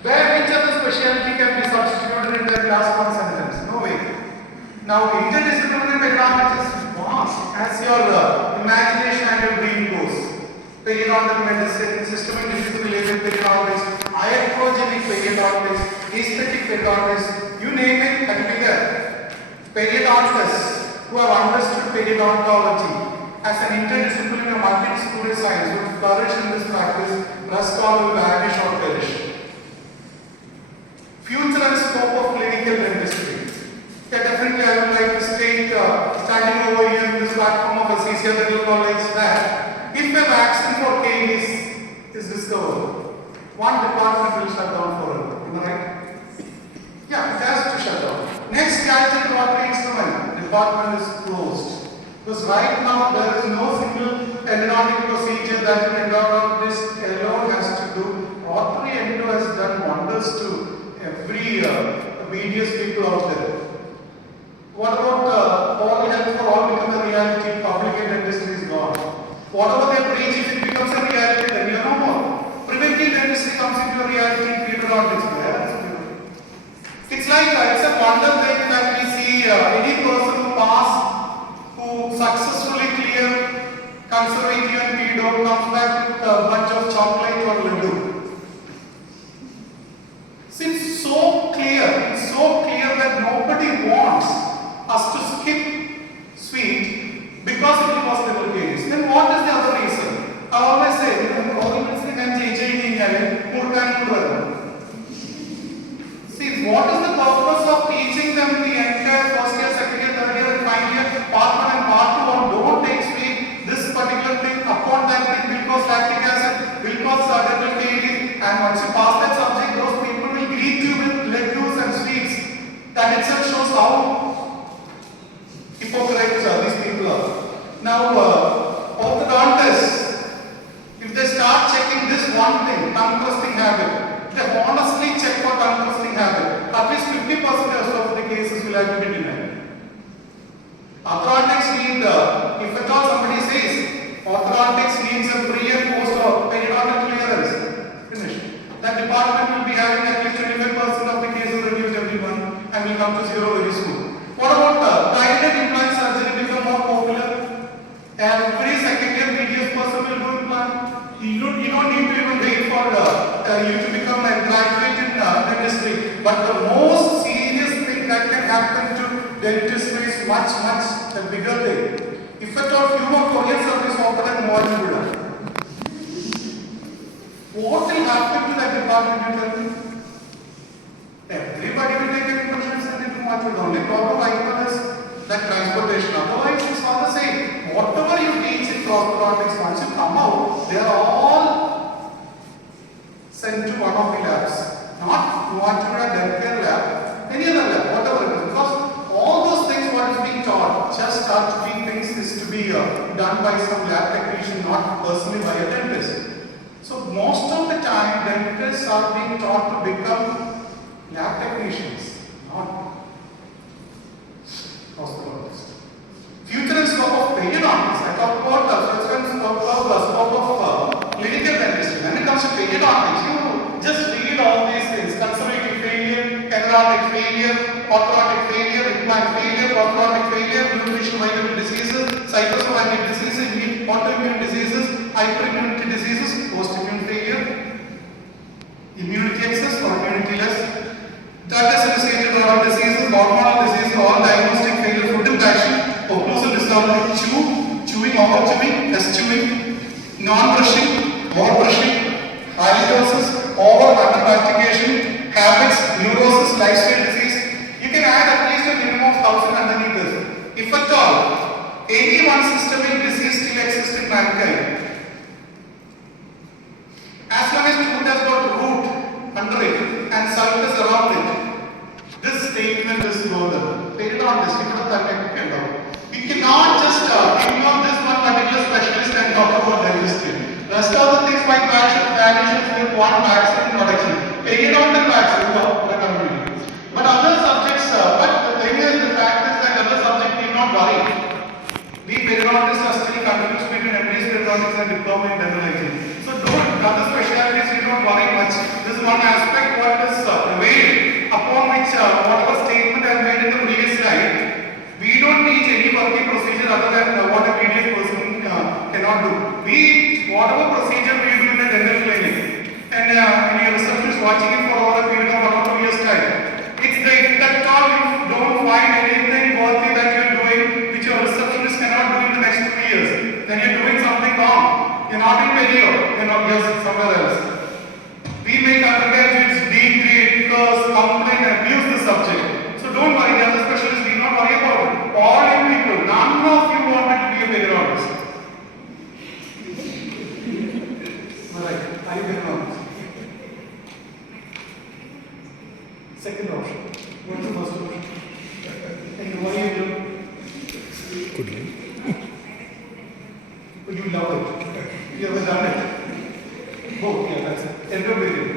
Where which other speciality can be substituted in that last one sentence? No way. Now interdisciplinary periodontics is vast as your imagination and your brain goes. Periodontal medicine, systemic disease related periodontics, iatrogenic periodontics, aesthetic periodontics, you name it, that will be there. Periodontists who have understood periodontology as an interdisciplinary multidisciplinary science would flourish in this practice, rest all will vanish or perish. Future and scope of clinical dentistry. Yeah, definitely I would like to state, standing over here in this platform of Azeezia Dental College, that if a vaccine for caries is discovered, one department will shut down forever. Am I right? Yeah, it has to shut down. Next gadget rotary instrument, department is closed. Because right now there is no single endodontic procedure that an endodontist alone has to do. Rotary endo has done wonders to every BDS people out there. What about oral health for all become a reality? Public and dentistry is gone. Whatever they preach, if it becomes a reality, then we are no more. Preventive dentistry comes into a reality, periodontics. It's like it's a wonder thing that we see any person who successfully clear conservative and pedo comes back with a bunch of chocolate or laddu. It's so clear that nobody wants us to skip sweet because it was little cases. Then what is the other reason? I always say, see, what is the purpose of teaching them the entire first year, second year, third year, and final year, part 1 and part 2 on don't take sweet, this particular thing, upon that thing will cause lactic acid, will cause dental caries, and once you pass that subject, those people will greet you with laddus and sweets. That itself shows how hypocrites these people are. Now, orthodontists, if they start checking this one thing, tongue thrusting habit, they honestly check for tongue thrusting habit, at least 50% of the cases will have to be denied. Orthodontics need, if at all somebody says, orthodontics needs a pre and post or periodontal clearance, finish. That department will be having at least 25% of the cases reduced every month and will come to zero very soon. What about targeted implant surgery become more popular? Every second year BDS person will do implant. You don't need to even wait for you to become a graduate in dentistry. But the most serious thing that can happen to dentistry is much a bigger thing. If at all few more courier service open and more you will. What will happen to that department, you tell me? Everybody will take a commercial and into much. The only problem I know is that transportation. Otherwise, it's all the same. Whatever you teach in orthodontics, once you come out, they are all sent to one of the labs. Not you want to have a dental lab, any other lab, whatever it is. Because all those things what is being taught just start to be things is to be done by some lab technician, not personally by a dentist. So most of the time, dentists are being taught to become lab technicians, not hospitalists. Future and scope of periodontics. I talked about the first and scope of clinical dentistry. When it comes to periodontics, you just read all these things: conservative failure, endodontic failure, orthodontic failure, implant failure, orthodontic failure, nutrition vitamin diseases, psychosomatic diseases, autoimmune diseases, hyperimmunity diseases, post-immune failure, immunity excess or immunity less, drug-associated oral diseases, hormonal diseases, all diagnostic failure, food impaction, occlusal discomfort, chewing, over-chewing, eschewing, non-brushing, over-brushing, halitosis, over-mastication, habits, neurosis, lifestyle disease. You can add at least a minimum of 1,000 underneath this. If at all, any one systemic disease still exists in mankind, as long as food has got root under it and sulcus around it, this statement is golden. Periodontist, you cannot just ignore this one particular specialist and talk about dentistry. Rest of the things spike variations with one vaccine production. Periodontal vaccine, but other subjects, but the thing is, the fact is that other subjects need not worry. We periodontists are still confused between MD's periodontics and diploma in dental hygiene. So don't, other specialties you don't worry much. This is one aspect what is prevailed upon which whatever statement I made in the previous slide. We don't teach any working procedure other than what a BDS person cannot do. Whatever procedure we do in a dental clinic, and your receptionist watching it for over a period of 1 or 2 years time. It's the that all you don't find anything worthy that you're doing which your receptionist cannot do in the next 2 years. Then you're doing something wrong. You're not in perio, you're not just somewhere else. We make undergraduates degrade because complain and abuse the subject. So don't worry, the other specialists need not worry about it. All you people, none of you wanted to be a periodonticist. Alright, are you periodonticist? Second option. What's the first option? And why you do? Could you? But you love it. You ever done it? Oh, yeah, that's it. Endometrium.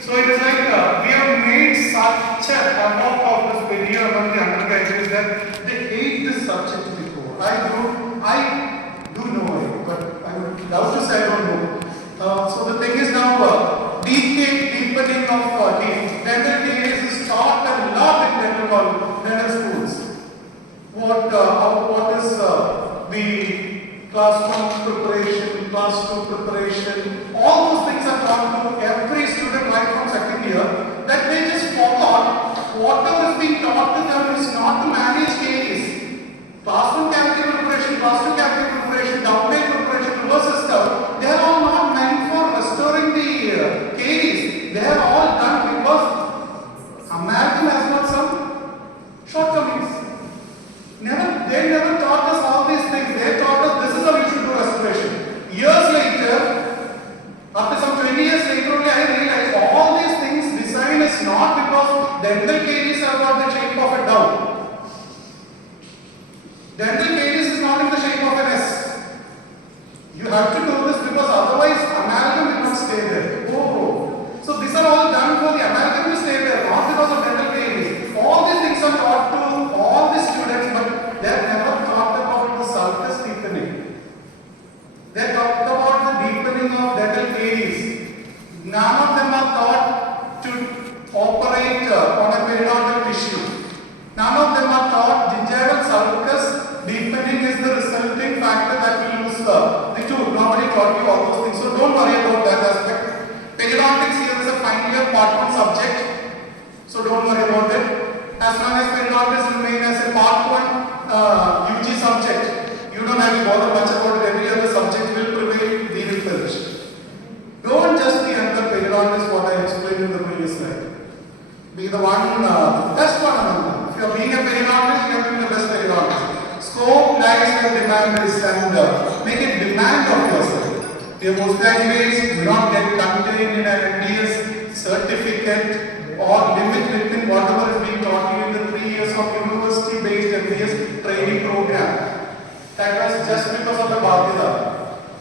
So it is like we have made such a havoc of this perio among the undergraduates that they hate this subject before. I do know it, but I would love to say I don't know. So the thing is now deepening of teeth. Dental caries is taught a lot in dental schools. What is the class 1 preparation, class 2 preparation, all those things are taught to every student right from second year, that they just forgot whatever is being taught to them is not to manage caries. Class 1 cavity preparation, class 2 cavity preparation, downgrade preparation, reverse system, they are all not meant for restoring the caries. They are all done because amalgam has got some shortcomings. They never taught us all these things. They taught us this is how you should do restoration. Years later, after some 20 years later only, I realized all these things design is not because dental caries have got the shape of a dove. Dental caries is not in the shape of an S. You have to do this because otherwise amalgam will not stay there. Oh, so these are all done for the amalgam to stay there, not because of dental caries. All these things are taught to all the students, but they have never thought about the sulcus deepening. They talked about the deepening of dental caries. None of them are taught to operate on a periodontal tissue. None of them are taught gingival sulcus deepening is the resulting factor that will lose the tooth. Nobody taught you all those things, so don't worry about that aspect. Periodontics here is a final year part 1 subject, so don't worry about it. As long as periodontics remain as a part 1 UG subject, you don't have to bother much about it. Every other subject will prevail, we will finish. Don't just be under periodontist, what I explained in the previous slide. Be the one, the best one among them. If you are being a periodontist, you have to be the best periodontist. Scope lies where demand is, and make it demand of yourself. Your postgraduates do not get contained in an MDS certificate or limit within whatever is being taught you in the 3 years of university-based MDS training program. That was just because of the Bhagyada.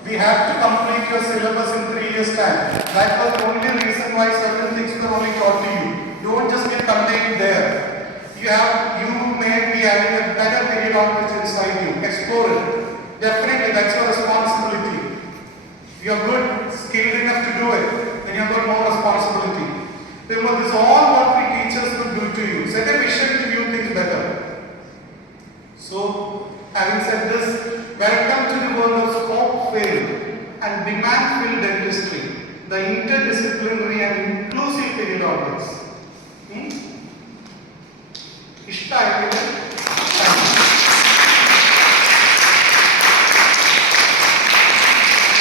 We have to complete your syllabus in 3 years' time. That was the only reason why certain things were only taught to you. Don't just get contained there. You may be having a better periodontist inside you. Explore it. Definitely, that's your responsibility. If you are good, skilled enough to do it, then you have got more responsibility. Remember, this is all what we teachers will do to you. Set a vision to view things better. So, having said this, welcome to the world of scope-filled and demand-filled dentistry, the interdisciplinary and inclusive periodontics. ಇಷ್ಟ ಆಯ್ತು